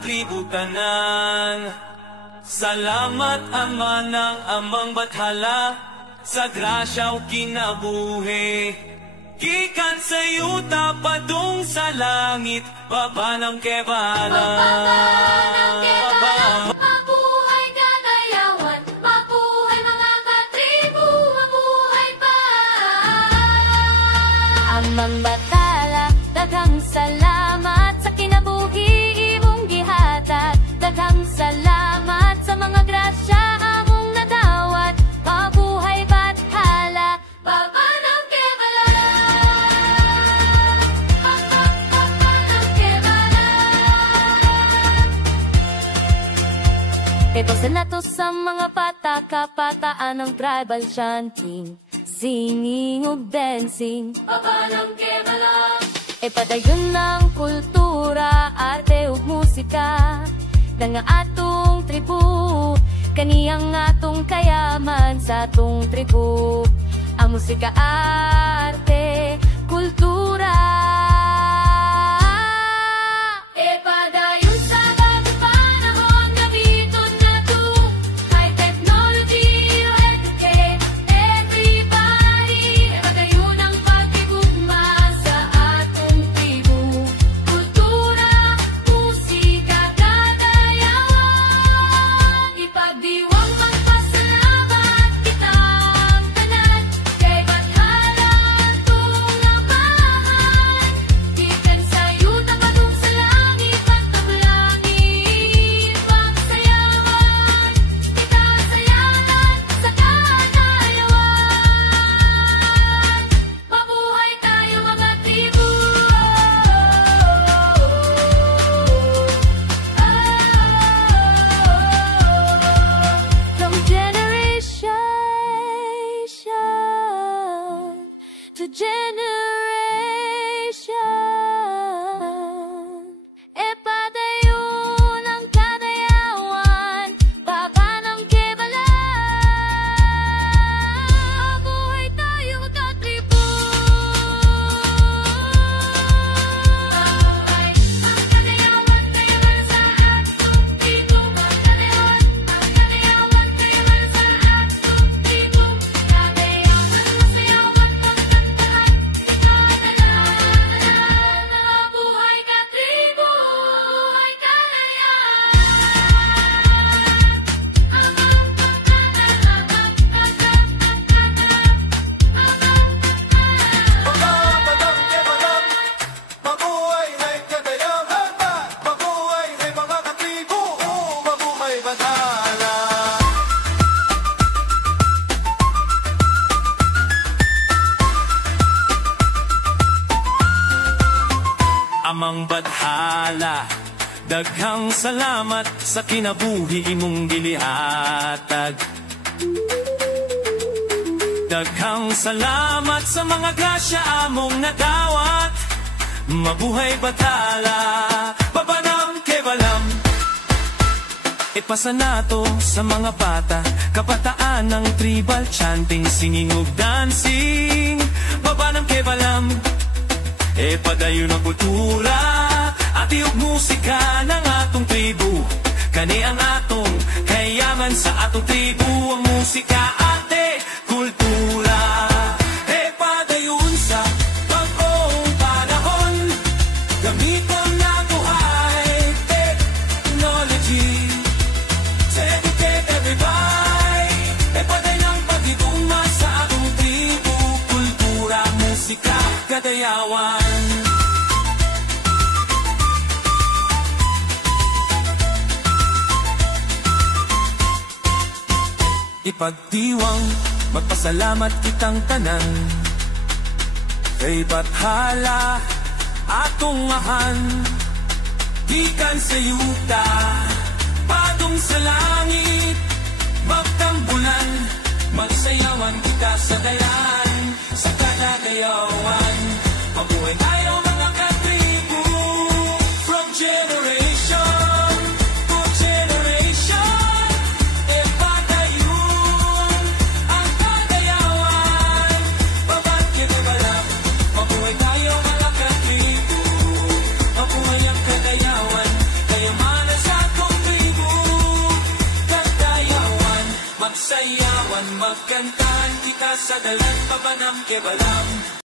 tributanan. Salamat Ama ng Amang Bathala, sa grasyaw kinabuhi. Gikan sa yuta padung sa langit, babanang kebala. Mabuhay kagayawan, mabuhay mga katribo, mabuhay pa. Amang Bathala, daghang salamat sa kinabuhi imong gihatag. Daghang salamat sa mga grasya among nadawat. Mabuhay Bathala, babanang kebala. Ito sa nato sa mga bata, kapataan ng tribal chanting, singing ug dancing, babanang kebala. Ipadayon ng kultura, arte ug musika, nga atong tribu, kaniyang atong kayaman sa atong tribu. Ang musika, arte, kultura. Ipadayon sa bagong panahon, gamiton na to high technology, you educate everybody. Ipadayon ang pagkigugma sa atong tribu, kultura, musika, kadayawan. Ipagdiwang magpasalamat kitang tanan, kay Bathala atong amahan. Gikan sa yuta padung sa langit, pagtabulangin, pagsayawan, ikasayanan sa kadayawan. Mabuhay tayo mga tribu. From generation to generation, ipadayon ang kadayawan, babanang kebala. Mabuhay tayo mga tribu. Mabuhay ang kadayawan, kayaman sa atong tribu. Kadayawan, ang kadayawan, kayaman sa atong tribu. Kadayawan, masayawan, pagkantahan, ikadalanan. Mabuhay ka tribu, buhay kalayaan. Mabuhay ay kadayawan, mabuhay ay mga katribo, mabuhay Bathala. Amang Bathala, daghang salamat sa kinabuhi imong gilihatag. Daghang salamat sa mga grasya among nadawat. Mabuhay Bathala, babanang kebalam. Ipasa nato sa mga bata, kabataan ng tribal chanting, singing ug dancing, babanang kebalam. Ipadayon ang kultura, ati ug musika ng atong tribu. Kani ang atong kayaman sa atong tribu, ang musika, ate, kultura. Ipadayon sa bagong panahon, gamiton na to high technology, to educate everybody. Ipadayon ang pagigugma sa atong tribu, kultura, musika, kadayawan. Ipagdiwang, magpasalamat kitang tanan, kay Bathala atong mahan. Gikan sa yuta padung sa langit, magtambulan, magsayawan kita sa dayan, sa kadagayawan. Mabuhay tayo mga katribu, from generation to generation. Ipadayon ang kadayawan, babat kinabalak. Mabuhay tayo mga katribu, mabuhay ang kadayawan, kayamanan magkantahan kita sa dalan pabanam kebalam.